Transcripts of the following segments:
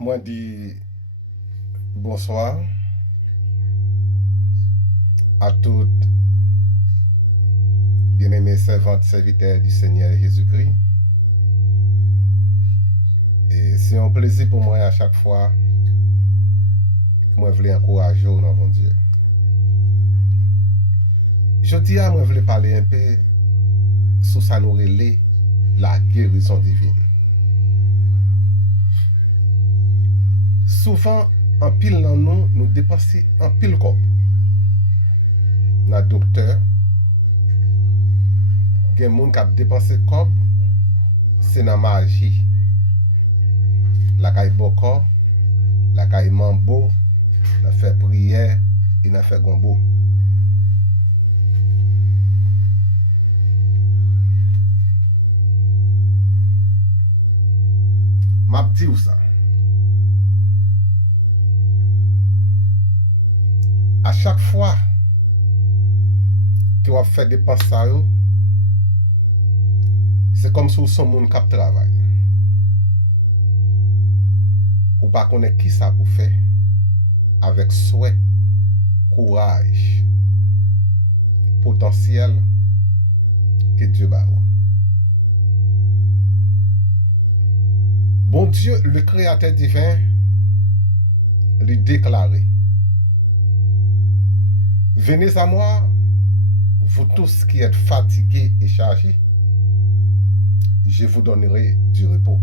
Moi dis bonsoir à toutes bien-aimées servantes, serviteurs du Seigneur Jésus-Christ. Et c'est un plaisir pour moi à chaque fois que moi voulais encourager au nom de Dieu. Je dis à moi voulais parler un peu sur ça nous relais la guérison divine. Souvent, en pile dans nous dépensons en pile corps. Dans docteur, il y a des gens qui ont dépensé corps, c'est dans la magie. La caille boko, la caille mambo, la fait prière et la fait gombo. M'a dit ou ça. À chaque fois que vous faites des pensées, c'est comme si vous êtes un monde qui travaille. Ou pas connaître qui ça pour faire avec souhait, courage, potentiel que Dieu a. Bon Dieu, le Créateur divin, lui déclarait: venez à moi, vous tous qui êtes fatigués et chargés, je vous donnerai du repos.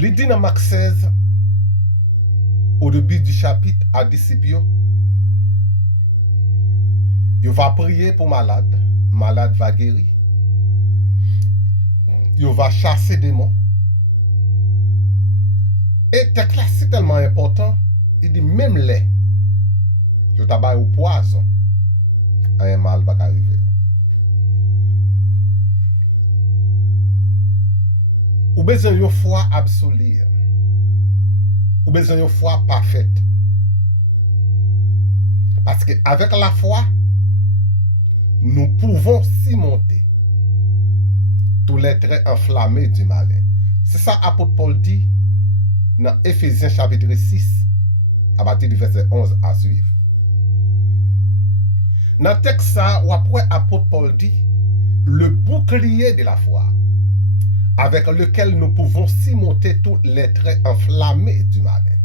Il dit dans Marc 16, au début du chapitre, à disciples, il va prier pour malade, malade va guérir. Il va chasser des démons. Et texte là, c'est tellement important, il dit même les, il tabac au poison, un mal va arriver. Ou besoin d'une foi absolue. Ou besoin d'une foi parfaite. Parce qu'avec la foi, nous pouvons surmonter tous les traits enflammés du malin. C'est ça apôtre Paul dit dans Éphésiens chapitre 6, à partir du verset 11 à suivre. Dans le texte ça, ou après apôtre Paul dit le bouclier de la foi, avec lequel nous pouvons surmonter tous les traits enflammés du malin.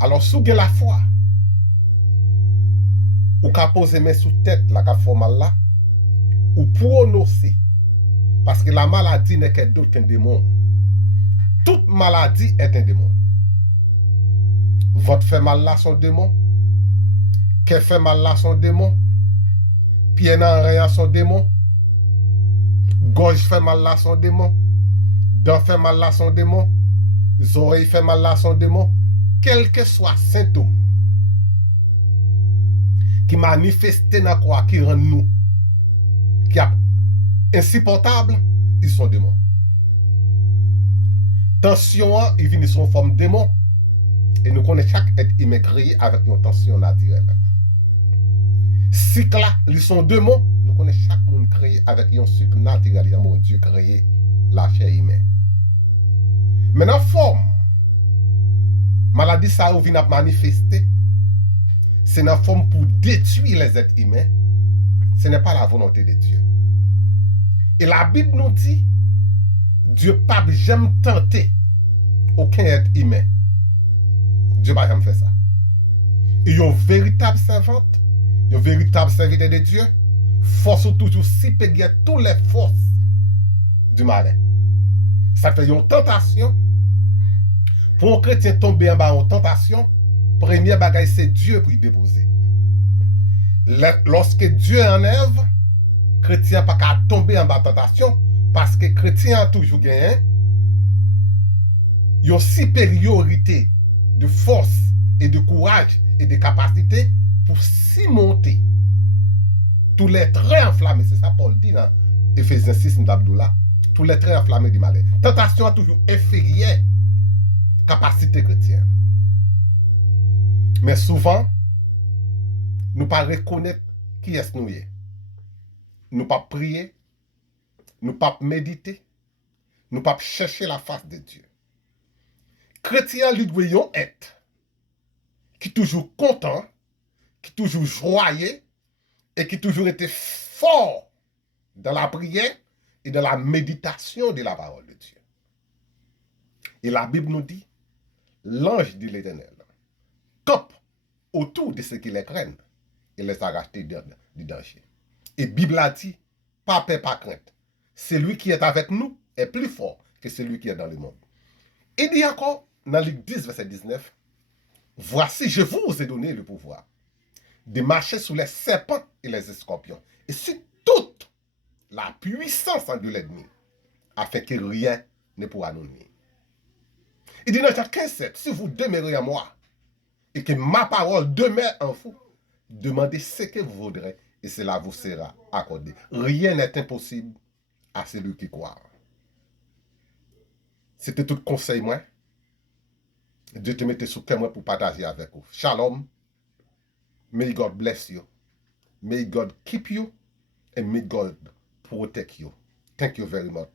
Alors, sous la foi, ou qu'à poser mes sous tête la qu'a fait mal là, ou prononcer, parce que la maladie n'est que d'autre qu'un démon. Toute maladie est un démon. Votre fait mal là son démon, qu'est fait mal là son démon, pied dans rien son démon, gorge fait mal là son démon, dents fait mal là son démon, oreilles fait mal là son démon, quel que soit symptôme qui manifeste dans quoi qui rend nous qui est insupportable, ils sont démons. Tension, ils viennent sous forme démon. Et nous connaissons chaque être humain créé avec une tension naturelle. Cycle là, ils sont démons. Nous connaissons chaque monde créé avec un cycle naturel. Il y a mon Dieu créé la chair humaine. Maintenant, forme, maladie ça vient à manifester. C'est une forme pour détruire les êtres humains. Ce n'est pas la volonté de Dieu. Et la Bible nous dit, Dieu n'a pas jamais tenté aucun être humain. Dieu n'a jamais fait ça. Et une véritable servante, une véritable serviteur de Dieu, force toujours si péguer toutes les forces du malin. Ça fait une tentation. Pour un chrétien tomber en bas en tentation, premier bagage c'est Dieu pour y déposer. Lorsque Dieu enlève, chrétien n'a pas qu'à tomber en bas de tentation parce que chrétien a toujours gagné une supériorité de force et de courage et de capacité pour surmonter tous les traits enflammés. C'est ça Paul dit dans Éphésiens 6, là, tous les traits enflammés du malin. Tentation a toujours inférieure capacité chrétienne. Mais souvent, nous ne pas reconnaître qui est-ce nous est. Nous pas prier, nous pas méditer, nous pas chercher la face de Dieu. Chrétien, lui doit être qui toujours content, qui toujours joyeux et qui toujours été fort dans la prière et dans la méditation de la parole de Dieu. Et la Bible nous dit, l'ange de l'Éternel campe autour de ceux qui les craignent et les arrache du danger. Et Bible a dit, pas peur, pas crainte. Celui qui est avec nous est plus fort que celui qui est dans le monde. Il dit encore, dans Luc 10, verset 19, voici, je vous ai donné le pouvoir de marcher sous les serpents et les scorpions, et sur toute la puissance de l'ennemi, afin que rien ne pourra nous nuire. Il dit dans Jacques 15, si vous demeurez en moi, et que ma parole demeure en vous, demandez ce que vous voudrez, et cela vous sera accordé. Rien n'est impossible à celui qui croit. C'était tout conseil, moi. Dieu te mette sous cœur moi pour partager avec vous. Shalom. May God bless you. May God keep you. And may God protect you. Thank you very much.